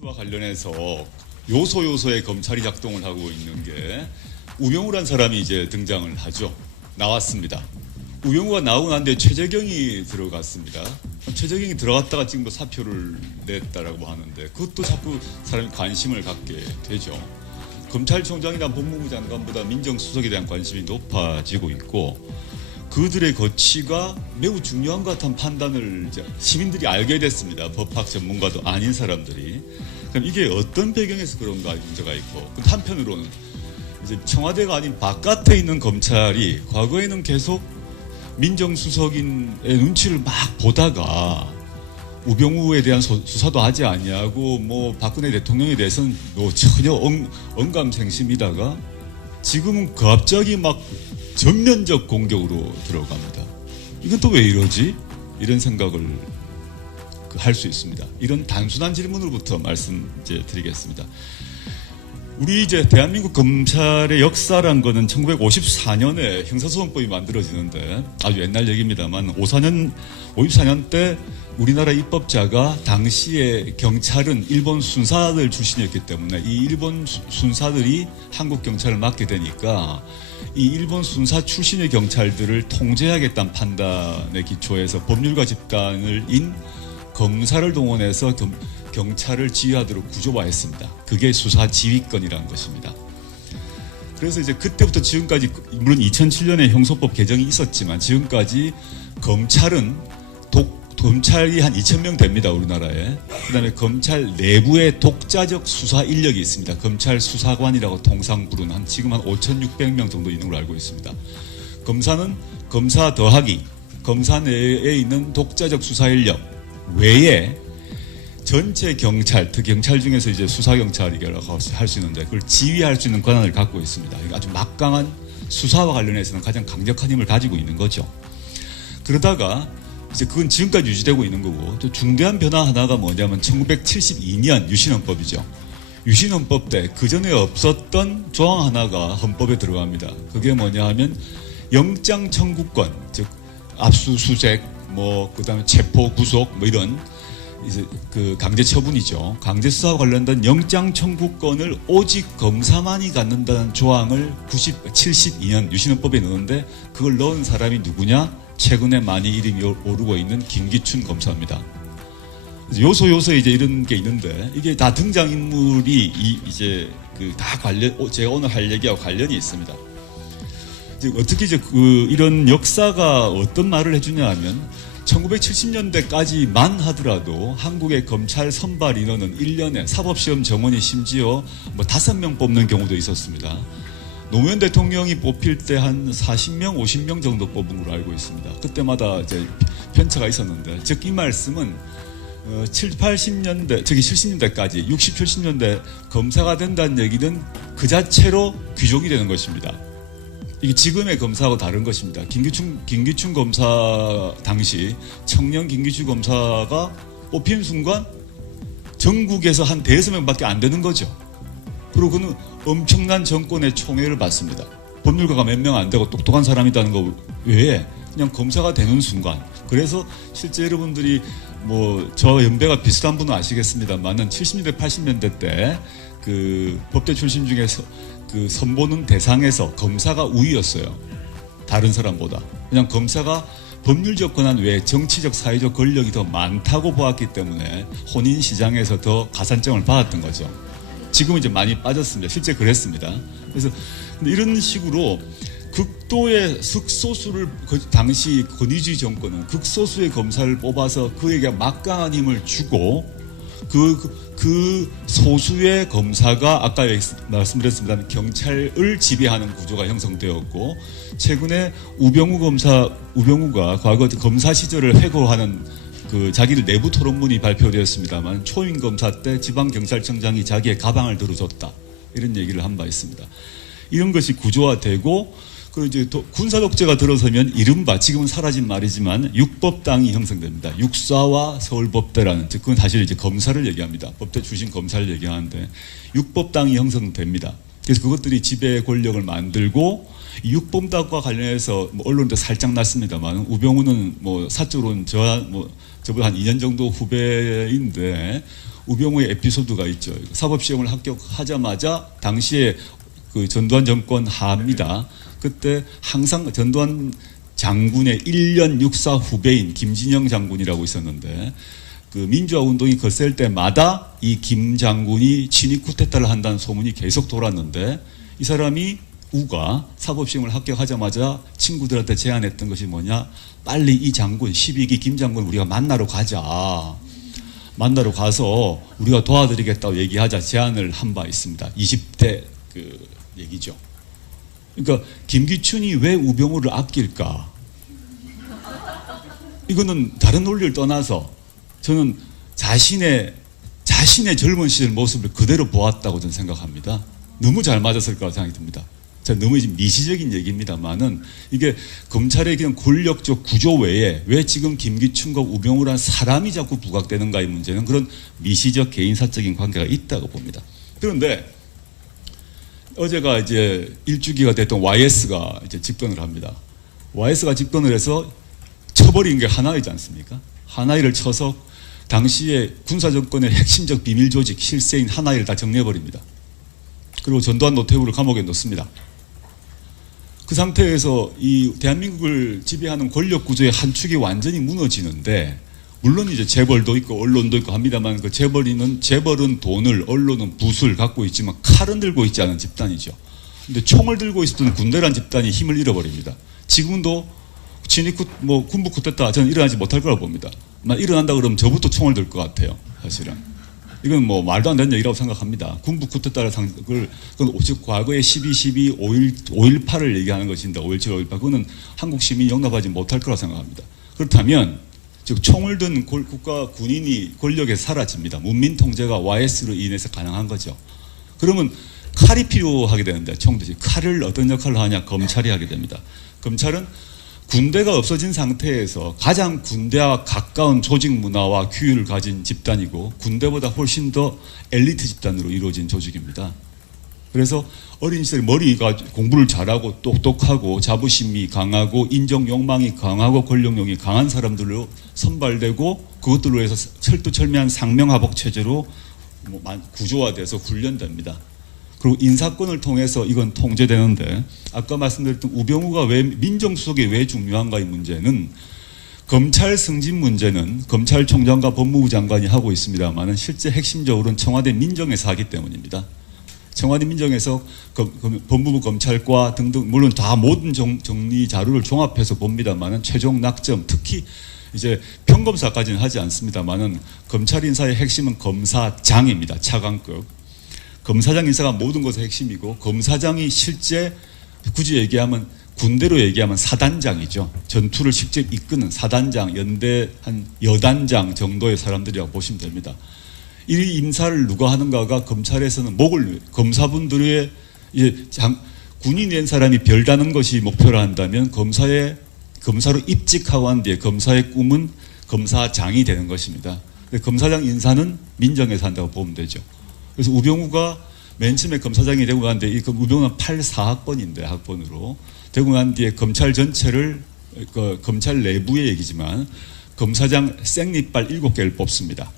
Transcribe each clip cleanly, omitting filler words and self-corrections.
와 관련해서 요소요소의 검찰이 작동을 하고 있는 게 우병우란 사람이 이제 등장을 하죠. 나왔습니다. 우병우가 나오고 난 뒤에 최재경이 들어갔습니다. 최재경이 들어갔다가 지금 뭐 사표를 냈다라고 하는데 그것도 자꾸 사람이 관심을 갖게 되죠. 검찰총장이나 법무부 장관보다 민정수석에 대한 관심이 높아지고 있고 그들의 거취가 매우 중요한 것 같은 판단을 이제 시민들이 알게 됐습니다. 법학 전문가도 아닌 사람들이. 그럼 이게 어떤 배경에서 그런가 문제가 있고 한편으로는 이제 청와대가 아닌 바깥에 있는 검찰이 과거에는 계속 민정수석인의 눈치를 막 보다가 우병우에 대한 수사도 하지 아니하고 뭐 박근혜 대통령에 대해서는 뭐 전혀 언감생심이다가 지금은 갑자기 막 전면적 공격으로 들어갑니다. 이건 또 왜 이러지? 이런 생각을 할 수 있습니다. 이런 단순한 질문으로부터 말씀드리겠습니다. 우리 이제 대한민국 검찰의 역사란 거는 1954년에 형사소송법이 만들어지는데 아주 옛날 얘기입니다만 54년 때 우리나라 입법자가 당시에 경찰은 일본 순사들 출신이었기 때문에 이 일본 순사들이 한국 경찰을 맡게 되니까 이 일본 순사 출신의 경찰들을 통제하겠다는 판단에 기초해서 법률가 집단을 인 검사를 동원해서 경찰을 지휘하도록 구조화했습니다. 그게 수사 지휘권이라는 것입니다. 그래서 이제 그때부터 지금까지 물론 2007년에 형소법 개정이 있었지만 지금까지 검찰이 한 2,000명 됩니다. 우리나라에. 그다음에 검찰 내부에 독자적 수사 인력이 있습니다. 검찰 수사관이라고 통상 부르는 지금 한 5,600명 정도 있는 걸로 알고 있습니다. 검사는 검사 더하기 검사 내에 있는 독자적 수사 인력 외에 전체 경찰, 특경찰 중에서 이제 수사경찰이라고 할 수 있는데 그걸 지휘할 수 있는 권한을 갖고 있습니다. 아주 막강한 수사와 관련해서는 가장 강력한 힘을 가지고 있는 거죠. 그러다가 이제 그건 지금까지 유지되고 있는 거고 또 중대한 변화 하나가 뭐냐면 1972년 유신헌법이죠. 유신헌법 때 그전에 없었던 조항 하나가 헌법에 들어갑니다. 그게 뭐냐 하면 영장 청구권, 즉 압수수색 그다음에 체포, 구속, 이런, 이제 강제 처분이죠. 강제 수사와 관련된 영장 청구권을 오직 검사만이 갖는다는 조항을 72년 유신헌법에 넣었는데 그걸 넣은 사람이 누구냐? 최근에 많이 이름이 오르고 있는 김기춘 검사입니다. 요소요소에 이제 이런 게 있는데 이게 다 등장인물이 이제 다 제가 오늘 할 얘기하고 관련이 있습니다. 어떻게 이제 이런 역사가 어떤 말을 해주냐 하면 1970년대까지만 하더라도 한국의 검찰 선발 인원은 1년에 사법시험 정원이 심지어 5명 뽑는 경우도 있었습니다. 노무현 대통령이 뽑힐 때 한 40명, 50명 정도 뽑은 걸로 알고 있습니다. 그때마다 이제 편차가 있었는데, 즉 이 말씀은 70년대까지 60, 70년대 검사가 된다는 얘기는 그 자체로 귀족이 되는 것입니다. 이게 지금의 검사하고 다른 것입니다. 김기춘 검사 당시 청년 김기춘 검사가 뽑힌 순간 전국에서 한 5명밖에 안 되는 거죠. 그리고 그는 엄청난 정권의 총애를 받습니다. 법률가가 몇 명 안 되고 똑똑한 사람이라는 거 외에 그냥 검사가 되는 순간. 그래서 실제 여러분들이 저 연배가 비슷한 분은 아시겠습니다만은 70년대, 80년대 때 법대 출신 중에서 선보는 대상에서 검사가 우위였어요. 다른 사람보다. 그냥 검사가 법률적 권한 외에 정치적, 사회적 권력이 더 많다고 보았기 때문에 혼인 시장에서 더 가산점을 받았던 거죠. 지금은 이제 많이 빠졌습니다. 실제 그랬습니다. 그래서 이런 식으로 극도의 극소수를 당시 권위주의 정권은 극소수의 검사를 뽑아서 그에게 막강한 힘을 주고 그 소수의 검사가 아까 말씀드렸습니다. 경찰을 지배하는 구조가 형성되었고 최근에 우병우가 과거 검사 시절을 회고하는 자기들 내부 토론문이 발표되었습니다만 초임 검사 때 지방경찰청장이 자기의 가방을 들어줬다. 이런 얘기를 한 바 있습니다. 이런 것이 구조화되고 그리고 이제 군사 독재가 들어서면 이른바 지금은 사라진 말이지만 육법당이 형성됩니다. 육사와 서울법대라는 그건 사실 이제 검사를 얘기합니다. 법대 출신 검사를 얘기하는데 육법당이 형성됩니다. 그래서 그것들이 지배 권력을 만들고 이 육범단과 관련해서 뭐 언론도 살짝 났습니다만 우병우는 뭐 사적으로는 저보다 한 2년 정도 후배인데 우병우의 에피소드가 있죠. 사법시험을 합격하자마자 당시에 그 전두환 정권 하입니다. 그때 항상 전두환 장군의 1년 육사 후배인 김진영 장군이라고 있었는데 그 민주화 운동이 거셀 때마다 이 김 장군이 친위 쿠데타를 한다는 소문이 계속 돌았는데 이 사람이 우가 사법시험을 합격하자마자 친구들한테 제안했던 것이 뭐냐, 빨리 이 장군 12기 김 장군 우리가 만나러 가자. 만나러 가서 우리가 도와드리겠다고 얘기하자 제안을 한 바 있습니다. 20대 그 얘기죠. 그러니까 김기춘이 왜 우병우를 아낄까? 이거는 다른 논리를 떠나서 저는 자신의 젊은 시절 모습을 그대로 보았다고 저는 생각합니다. 너무 잘 맞았을 거라고 생각이 듭니다. 너무 미시적인 얘기입니다만은 이게 검찰의 그냥 권력적 구조 외에 왜 지금 김기춘과 우병우라는 사람이 자꾸 부각되는가의 문제는 그런 미시적 개인사적인 관계가 있다고 봅니다. 그런데 어제가 이제 일주기가 됐던 YS가 이제 집권을 합니다. YS가 집권을 해서 쳐버린 게 하나이지 않습니까? 하나이를 쳐서 당시에 군사정권의 핵심적 비밀 조직 실세인 하나이를 다 정리해버립니다. 그리고 전두환 노태우를 감옥에 넣습니다. 그 상태에서 이 대한민국을 지배하는 권력 구조의 한 축이 완전히 무너지는데, 물론 이제 재벌도 있고 언론도 있고 합니다만 그 재벌은 돈을, 언론은 붓을 갖고 있지만 칼은 들고 있지 않은 집단이죠. 근데 총을 들고 있었던 군대란 집단이 힘을 잃어버립니다. 지금도 군부 쿠데타 저는 일어나지 못할 거라고 봅니다. 일어난다 그러면 저부터 총을 들 것 같아요. 사실은 이건 뭐 말도 안 되는 얘기라고 생각합니다. 군부 쿠데타를 즉 과거에 12.12, 5.18을 얘기하는 것인데 5.17, 5.18 그거는 한국 시민이 용납하지 못할 거라고 생각합니다. 그렇다면 즉 총을 든 국가 군인이 권력에 사라집니다. 문민 통제가 YS로 인해서 가능한 거죠. 그러면 칼이 필요하게 되는데 총대지 칼을 어떤 역할을 하냐, 검찰이 하게 됩니다. 검찰은 군대가 없어진 상태에서 가장 군대와 가까운 조직 문화와 규율을 가진 집단이고 군대보다 훨씬 더 엘리트 집단으로 이루어진 조직입니다. 그래서 어린 시절에 머리가 공부를 잘하고 똑똑하고 자부심이 강하고 인정 욕망이 강하고 권력욕이 강한 사람들로 선발되고 그것들로 해서 철두철미한 상명하복 체제로 구조화돼서 훈련됩니다. 그리고 인사권을 통해서 이건 통제되는데, 아까 말씀드렸던 우병우가 왜 민정수석이 왜 중요한가의 문제는, 검찰 승진 문제는 검찰총장과 법무부 장관이 하고 있습니다만은 실제 핵심적으로는 청와대 민정에서 하기 때문입니다. 청와대 민정에서 법무부 검찰과 등등 물론 다 모든 정리 자료를 종합해서 봅니다만은 최종 낙점, 특히 이제 평검사까지는 하지 않습니다만은 검찰 인사의 핵심은 검사장입니다. 차관급. 검사장 인사가 모든 것의 핵심이고, 검사장이 실제 굳이 얘기하면 군대로 얘기하면 사단장이죠. 전투를 직접 이끄는 사단장, 연대 한 여단장 정도의 사람들이라고 보시면 됩니다. 이 인사를 누가 하는가가 검찰에서는 검사분들의 군이 낸 사람이 별다는 것이 목표로 한다면 검사로 입직하고 한 뒤에 검사의 꿈은 검사장이 되는 것입니다. 검사장 인사는 민정에서 한다고 보면 되죠. 그래서 우병우가 맨 처음에 검사장이 되고 난 뒤에 우병우는 84학번인데 학번으로 되고 난 뒤에 검찰 전체를 검찰 내부의 얘기지만 검사장 생리빨 7개를 뽑습니다.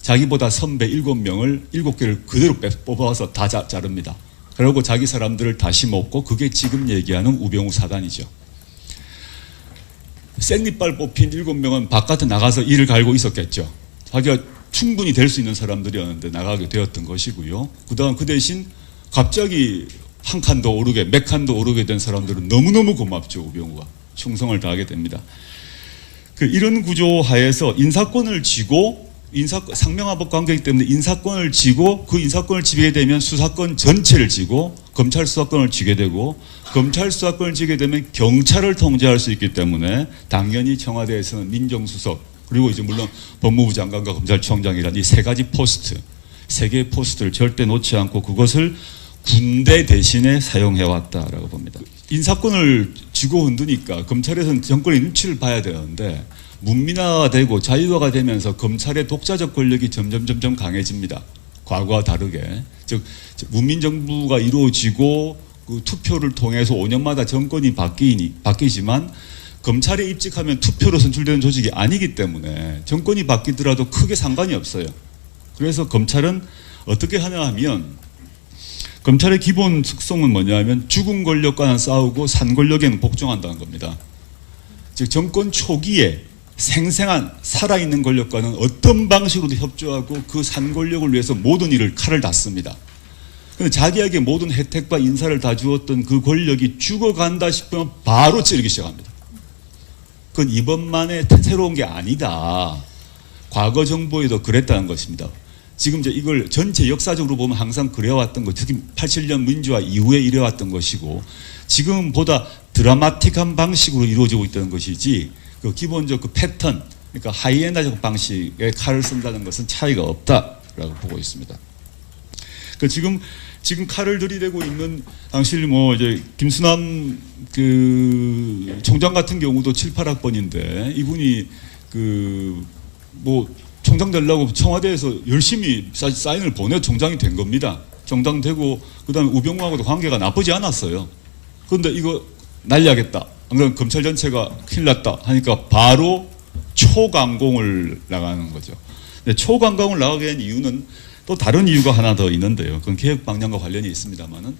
자기보다 선배 7명을 7개를 그대로 뽑아서 다 자릅니다. 그리고 자기 사람들을 다시 먹고 그게 지금 얘기하는 우병우 사단이죠. 생리빨 뽑힌 7명은 바깥에 나가서 일을 갈고 있었겠죠. 자기가 충분히 될 수 있는 사람들이었는데 나가게 되었던 것이고요. 그 대신 갑자기 한 칸도 오르게 몇 칸도 오르게 된 사람들은 너무너무 고맙죠. 우병우가 충성을 다하게 됩니다. 이런 구조 하에서 인사권을 쥐고 상명하복 관계이기 때문에 인사권을 쥐고 그 인사권을 쥐게 되면 수사권 전체를 쥐고 검찰 수사권을 쥐게 되고 검찰 수사권을 쥐게 되면 경찰을 통제할 수 있기 때문에 당연히 청와대에서는 민정수석 그리고 이제 물론 법무부 장관과 검찰총장이라는 이 세 가지 포스트, 세 개의 포스트를 절대 놓지 않고 그것을 군대 대신에 사용해왔다라고 봅니다. 인사권을 쥐고 흔드니까 검찰에서는 정권의 눈치를 봐야 되는데 문민화되고 자유화가 되면서 검찰의 독자적 권력이 점점 강해집니다. 과거와 다르게. 즉 문민정부가 이루어지고 그 투표를 통해서 5년마다 정권이 바뀌지만 검찰에 입직하면 투표로 선출되는 조직이 아니기 때문에 정권이 바뀌더라도 크게 상관이 없어요. 그래서 검찰은 어떻게 하냐 하면 검찰의 기본 특성은 뭐냐 하면 죽은 권력과는 싸우고 산 권력에는 복종한다는 겁니다. 즉 정권 초기에 생생한 살아있는 권력과는 어떤 방식으로도 협조하고 그 산 권력을 위해서 모든 일을 칼을 닫습니다. 근데 자기에게 모든 혜택과 인사를 다 주었던 그 권력이 죽어간다 싶으면 바로 찌르기 시작합니다. 그건 이번만에 새로운 게 아니다. 과거 정부에도 그랬다는 것입니다. 지금 이제 이걸 전체 역사적으로 보면 항상 그래왔던 것, 특히 87년 민주화 이후에 이래왔던 것이고 지금보다 드라마틱한 방식으로 이루어지고 있다는 것이지 그 기본적 그 패턴, 그러니까 하이에나적 방식의 칼을 쓴다는 것은 차이가 없다라고 보고 있습니다. 그 지금 칼을 들이대고 있는 당시 뭐 이제 김수남 그 총장 같은 경우도 7, 8학번인데 이분이 그 뭐 총장 되려고 청와대에서 열심히 사인을 보내 총장이 된 겁니다. 총장 되고 그다음에 우병우하고도 관계가 나쁘지 않았어요. 그런데 이거 날려야겠다. 안 그러면 검찰 전체가 큰일 났다 하니까 바로 초강공을 나가는 거죠. 근데 초강공을 나가게 된 이유는 또 다른 이유가 하나 더 있는데요. 그건 개혁 방향과 관련이 있습니다만은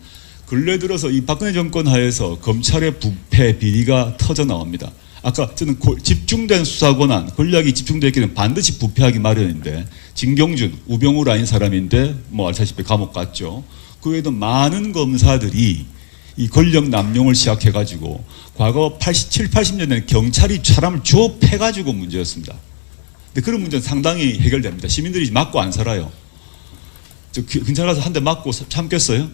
근래 들어서 이 박근혜 정권 하에서 검찰의 부패 비리가 터져 나옵니다. 아까 저는 집중된 수사 권한, 권력이 집중되어 있기는 반드시 부패하기 마련인데 진경준, 우병우 라인 사람인데 뭐 알다시피 감옥 갔죠. 그 외에도 많은 검사들이 이 권력 남용을 시작해가지고 과거 87, 80년대는 경찰이 사람을 조업해가지고 문제였습니다. 근데 그런 문제는 상당히 해결됩니다. 시민들이 맞고 안 살아요. 경찰 가서 한 대 맞고 참겠어요?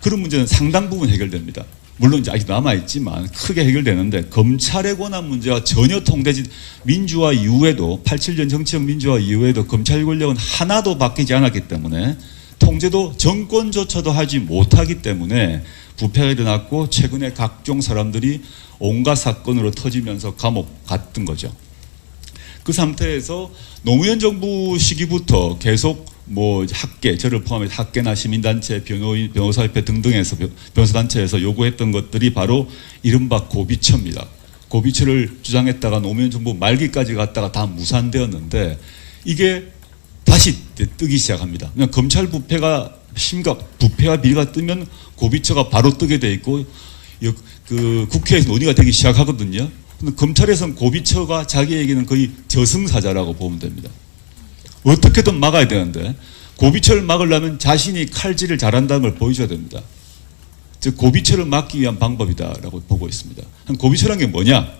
그런 문제는 상당 부분 해결됩니다. 물론 이제 아직 남아있지만 크게 해결되는데 검찰의 권한 문제와 전혀 통되지 민주화 이후에도 87년 정치적 민주화 이후에도 검찰 권력은 하나도 바뀌지 않았기 때문에 통제도 정권조차도 하지 못하기 때문에 부패가 일어났고 최근에 각종 사람들이 온갖 사건으로 터지면서 감옥 갔던 거죠. 그 상태에서 노무현 정부 시기부터 계속 뭐 학계, 저를 포함해 학계나 시민단체, 변호인, 변호사협회 등등에서 변호사단체에서 요구했던 것들이 바로 이른바 고비처입니다. 고비처를 주장했다가 노무현 정부 말기까지 갔다가 다 무산되었는데 이게 다시 뜨기 시작합니다. 그냥 검찰 부패가 부패와 비리가 뜨면 고비처가 바로 뜨게 돼 있고 그 국회에서 논의가 되기 시작하거든요. 근데 검찰에서는 고비처가 자기에게는 거의 저승사자라고 보면 됩니다. 어떻게든 막아야 되는데 고비처를 막으려면 자신이 칼질을 잘한다는 걸 보여줘야 됩니다. 즉 고비처를 막기 위한 방법이다라고 보고 있습니다. 고비처란 게 뭐냐?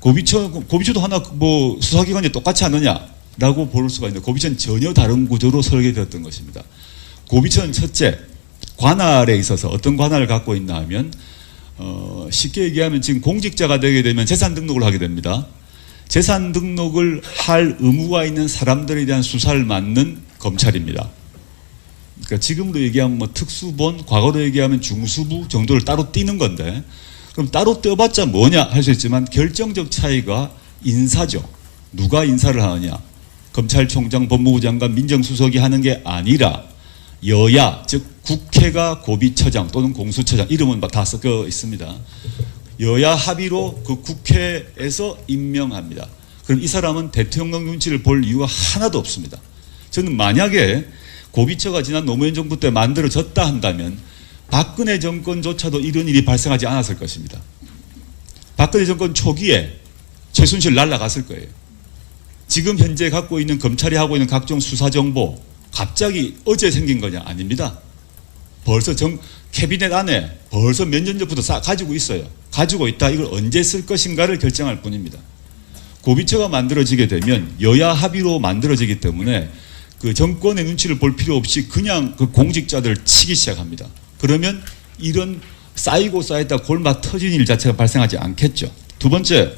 고비처도 하나 뭐 수사기관이 똑같지 않느냐라고 볼 수가 있는데 고비처는 전혀 다른 구조로 설계되었던 것입니다. 고비처는 첫째, 관할에 있어서 어떤 관할을 갖고 있나 하면 쉽게 얘기하면 지금 공직자가 되게 되면 재산 등록을 하게 됩니다. 재산 등록을 할 의무가 있는 사람들에 대한 수사를 맡는 검찰입니다. 그러니까 지금으로 얘기하면 뭐 특수본, 과거로 얘기하면 중수부 정도를 따로 띄는 건데 그럼 따로 떼어봤자 뭐냐 할 수 있지만 결정적 차이가 인사죠. 누가 인사를 하느냐. 검찰총장, 법무부 장관, 민정수석이 하는 게 아니라 여야, 즉 국회가 고비처장 또는 공수처장 이름은 다 섞여 있습니다. 여야 합의로 그 국회에서 임명합니다. 그럼 이 사람은 대통령 눈치를 볼 이유가 하나도 없습니다. 저는 만약에 고비처가 지난 노무현 정부 때 만들어졌다 한다면 박근혜 정권조차도 이런 일이 발생하지 않았을 것입니다. 박근혜 정권 초기에 최순실 날아갔을 거예요. 지금 현재 갖고 있는 검찰이 하고 있는 각종 수사 정보 갑자기 어제 생긴 거냐? 아닙니다. 벌써 캐비넷 안에 벌써 몇 년 전부터 가지고 있어요. 가지고 있다. 이걸 언제 쓸 것인가를 결정할 뿐입니다. 고비처가 만들어지게 되면 여야 합의로 만들어지기 때문에 그 정권의 눈치를 볼 필요 없이 그냥 그 공직자들을 치기 시작합니다. 그러면 이런 쌓이고 쌓였다 골마 터진 일 자체가 발생하지 않겠죠. 두 번째,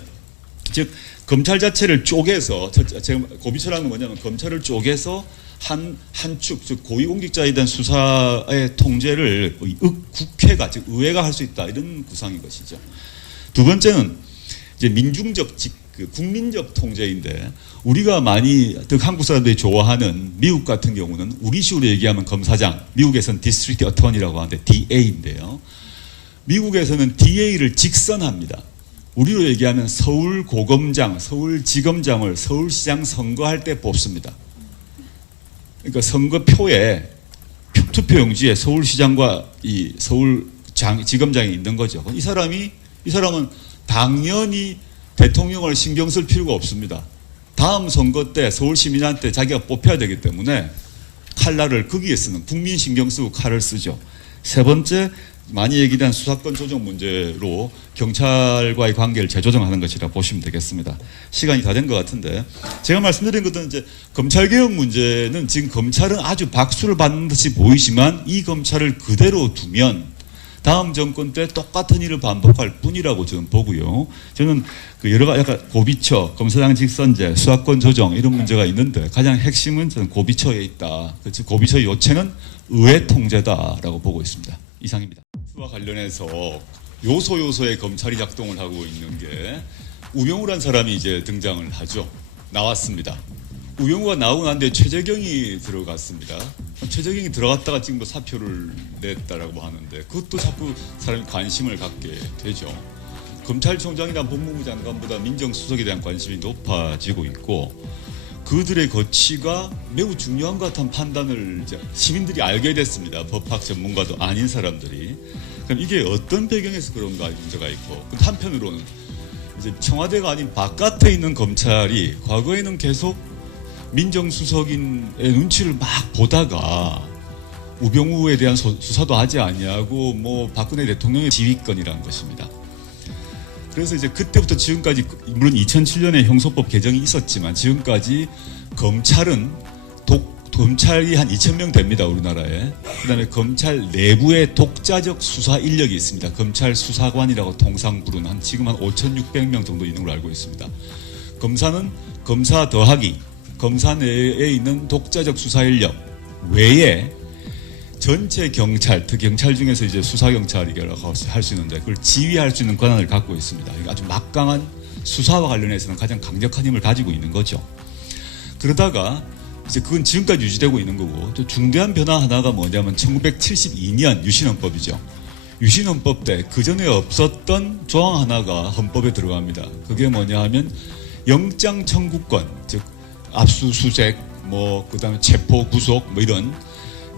즉 검찰 자체를 쪼개서 제가 고비처라는 건 뭐냐면 검찰을 쪼개서 한 축, 즉 고위공직자에 대한 수사의 통제를 국회가, 즉 의회가 할 수 있다 이런 구상인 것이죠. 두 번째는 이제 민중적 그 국민적 통제인데 우리가 많이 한국 사람들이 좋아하는 미국 같은 경우는 우리식으로 얘기하면 검사장, 미국에서는 디스트릭트 어터니라고 하는데 DA인데요. 미국에서는 DA를 직선합니다. 우리로 얘기하면 서울고검장, 서울지검장을 서울시장 선거할 때 뽑습니다. 그러니까 선거표에 투표용지에 서울시장과 이 서울지검장이 있는 거죠. 이 사람은 당연히 대통령을 신경 쓸 필요가 없습니다. 다음 선거 때 서울 시민한테 자기가 뽑혀야 되기 때문에 칼날을 거기에 쓰는, 국민 신경 쓰고 칼을 쓰죠. 세 번째, 많이 얘기된 수사권 조정 문제로 경찰과의 관계를 재조정하는 것이라 보시면 되겠습니다. 시간이 다 된 것 같은데 제가 말씀드린 것은 이제 검찰개혁 문제는 지금 검찰은 아주 박수를 받는 듯이 보이지만 이 검찰을 그대로 두면 다음 정권 때 똑같은 일을 반복할 뿐이라고 저는 보고요. 저는 그 여러 가지 약간 고비처, 검사장 직선제, 수사권 조정 이런 문제가 있는데 가장 핵심은 저는 고비처에 있다. 즉 고비처의 요체는 의회 통제다라고 보고 있습니다. 이상입니다. 수와 관련해서 요소의 검찰이 작동을 하고 있는 게 우병우란 사람이 이제 등장을 하죠. 나왔습니다. 우병우가 나오고 난 뒤에 최재경이 들어갔습니다. 최재경이 들어갔다가 지금 뭐 사표를 냈다라고 하는데 그것도 자꾸 사람이 관심을 갖게 되죠. 검찰총장이나 법무부 장관보다 민정수석에 대한 관심이 높아지고 있고 그들의 거취가 매우 중요한 것 같은 판단을 이제 시민들이 알게 됐습니다. 법학 전문가도 아닌 사람들이. 그럼 이게 어떤 배경에서 그런가 문제가 있고 한편으로는 이제 청와대가 아닌 바깥에 있는 검찰이 과거에는 계속 민정수석인의 눈치를 막 보다가 우병우에 대한 수사도 하지 않냐고 뭐 박근혜 대통령의 지휘권이라는 것입니다. 그래서 이제 그때부터 지금까지 물론 2007년에 형소법 개정이 있었지만 지금까지 검찰이 한 2,000명 됩니다. 우리나라에. 그다음에 검찰 내부에 독자적 수사 인력이 있습니다. 검찰 수사관이라고 통상 부르는 지금 한 5,600명 정도 있는 걸로 알고 있습니다. 검사는 검사 더하기 검사 내에 있는 독자적 수사 인력 외에 전체 경찰, 특히 경찰 중에서 이제 수사경찰이라고 할 수 있는데 그걸 지휘할 수 있는 권한을 갖고 있습니다. 아주 막강한 수사와 관련해서는 가장 강력한 힘을 가지고 있는 거죠. 그러다가 이제 그건 지금까지 유지되고 있는 거고 또 중대한 변화 하나가 뭐냐면 1972년 유신헌법이죠. 유신헌법 때 그전에 없었던 조항 하나가 헌법에 들어갑니다. 그게 뭐냐 하면 영장 청구권, 즉 압수수색, 뭐 그다음에 체포 구속 뭐 이런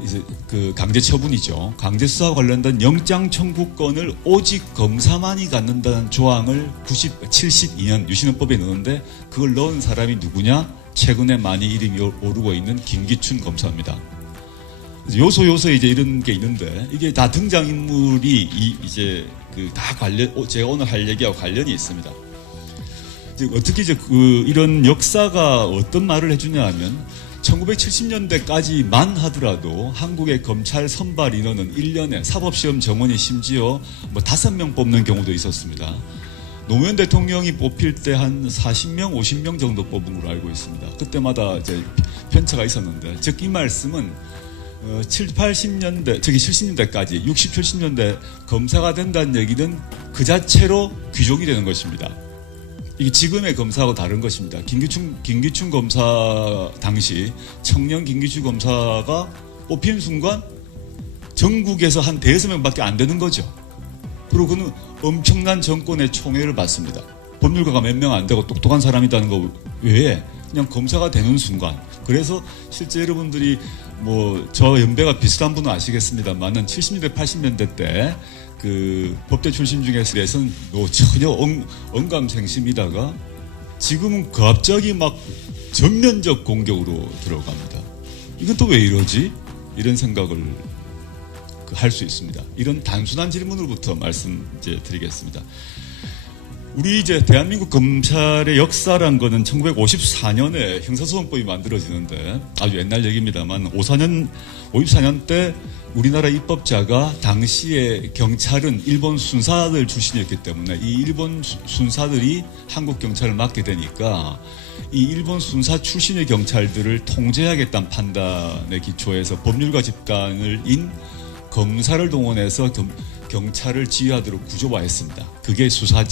이제 그 강제 처분이죠. 강제 수사와 관련된 영장 청구권을 오직 검사만이 갖는다는 조항을 72년 유신헌법에 넣었는데 그걸 넣은 사람이 누구냐? 최근에 많이 이름이 오르고 있는 김기춘 검사입니다. 요소에 이제 이런 게 있는데 이게 다 등장인물이 이제 그 다 제가 오늘 할 얘기하고 관련이 있습니다. 어떻게 이제 이런 역사가 어떤 말을 해주냐 하면 1970년대까지만 하더라도 한국의 검찰 선발 인원은 1년에 사법시험 정원이 심지어 뭐 5명 뽑는 경우도 있었습니다. 노무현 대통령이 뽑힐 때 한 40명, 50명 정도 뽑은 걸로 알고 있습니다. 그때마다 이제 편차가 있었는데, 즉 이 말씀은 70년대까지 60, 70년대 검사가 된다는 얘기는 그 자체로 귀족이 되는 것입니다. 이게 지금의 검사하고 다른 것입니다. 김기춘 검사 당시 청년 김기춘 검사가 뽑힌 순간 전국에서 한 5명밖에 안 되는 거죠. 그리고 그는 엄청난 정권의 총애를 받습니다. 법률가가 몇 명 안 되고 똑똑한 사람이라는 거 외에 그냥 검사가 되는 순간. 그래서 실제 여러분들이 뭐 저 연배가 비슷한 분은 아시겠습니다만은 70년대 80년대 때 그 법대 출신 중에서는 전혀 언감생심이다가 지금은 갑자기 막 전면적 공격으로 들어갑니다. 이건 또 왜 이러지? 이런 생각을 할 수 있습니다. 이런 단순한 질문으로부터 드리겠습니다. 우리 이제 대한민국 검찰의 역사란 거는 1954년에 형사소송법이 만들어지는데 아주 옛날 얘기입니다만 54년 때 우리나라 입법자가 당시에 경찰은 일본 순사들 출신이었기 때문에 이 일본 순사들이 한국 경찰을 맡게 되니까 이 일본 순사 출신의 경찰들을 통제하겠다는 판단에 기초해서 법률가 집단을 인 검사를 동원해서 경찰을 지휘하도록 구조화했습니다. 그게 수사